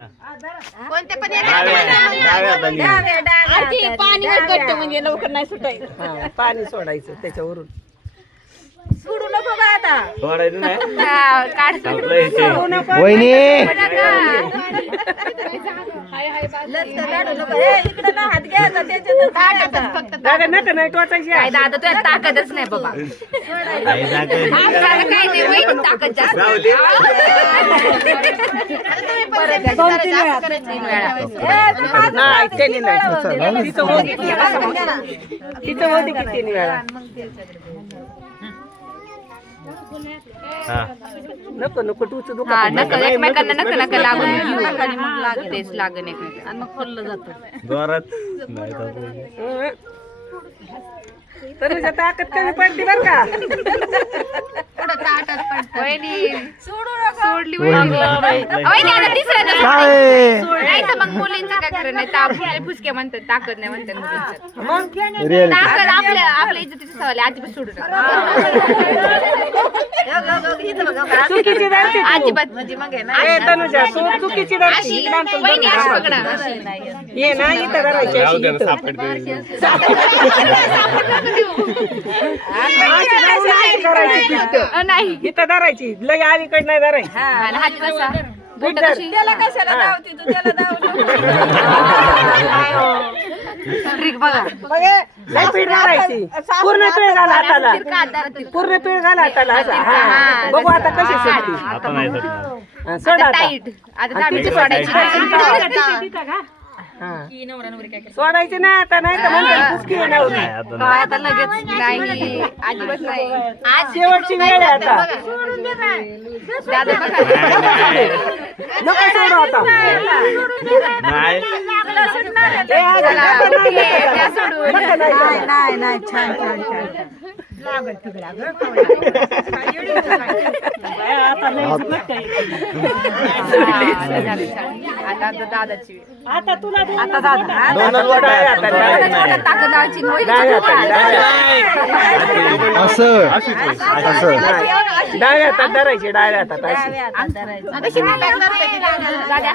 कोणते पण पाणी करतो म्हणजे लवकर नाही सुटायचं. पाणी सोडायचं त्याच्यावरून. सोडू नको का आता सोडायचं नाही. वहिनी इकडे ना हात घ्यायचा त्याच्यात फक्त दादा नका नाही टोचायची. काय दादा तुझ्या ताकदच नाही बाबा काय नाही वहिनी ताकद जास्त राहुली. नाही त्यांनी नाही. तिचं होती की तिचं होती की 3 वेळा. हा. नको नको टूच दुखत हा नाही. नका एकमेकांना नका नका लागून तेच लागन एकमेकांना आणि मग खोललं जातं जोरात नाही तर तनुजा ताकद कमी पडली बर का. सोडली वहिनी आता तिसऱ्या काय नाही तर मग मुलींचं काय खरं नाही ताप फुसके म्हणतात ताकद नाही म्हणतात मुलींचं रिअल ताकद आपल्या इज्जतीची सवाल आहे अजिबात सोडू नका चुकीची धरती तू. अजिबात म्हणजे मग आहे ना ए तनुजा तू चुकीची धरती. अशी वहिनी अशी बघणार ये ना इथं धरायची जाऊ अशी दे ना, इथं. सापडते. अशी करायची इथं. नाही इथं धरायची लय अलीकडे नाही धरायची. आणि हात कसा बोट धर. कशी त्याला कशाला धावती तू त्याला ट्रिक बघा बघ हे, लय पीठ धरायची. पूर्ण पीठ घाला हाताला. पूर्ण पीठ घाला हाताला असं. हा. बघू आता कशी सुटती. आता नाही सोडणार. हा, सोड आता. टाईट आता दाबीची सोडायची हा. सोडायची ना आता नाही तर म्हणतात कुस्की येणार होती. नाही, आता नाही. काय आता लगेच नाही अजिबात नाही आज शेवटची वेळ आहे आता. दादा बघा नको सोडू आता. नाही. ए, आज चला, आता नाही ओके, नको. द्या सोडून. नको नाही. नाही नाही छान छान छान. आता दादाची वेळ. आता तुला दोन आता दादा दोनच वाटा आहे. आता डाव्या हाताला. ताकद लावायची होईल. डाव्या हाताला. असं अशीच आहे. असं डाव्या हातात धरायची डाव्या हातात अशी. आता शिकून लागणार का ते दादा?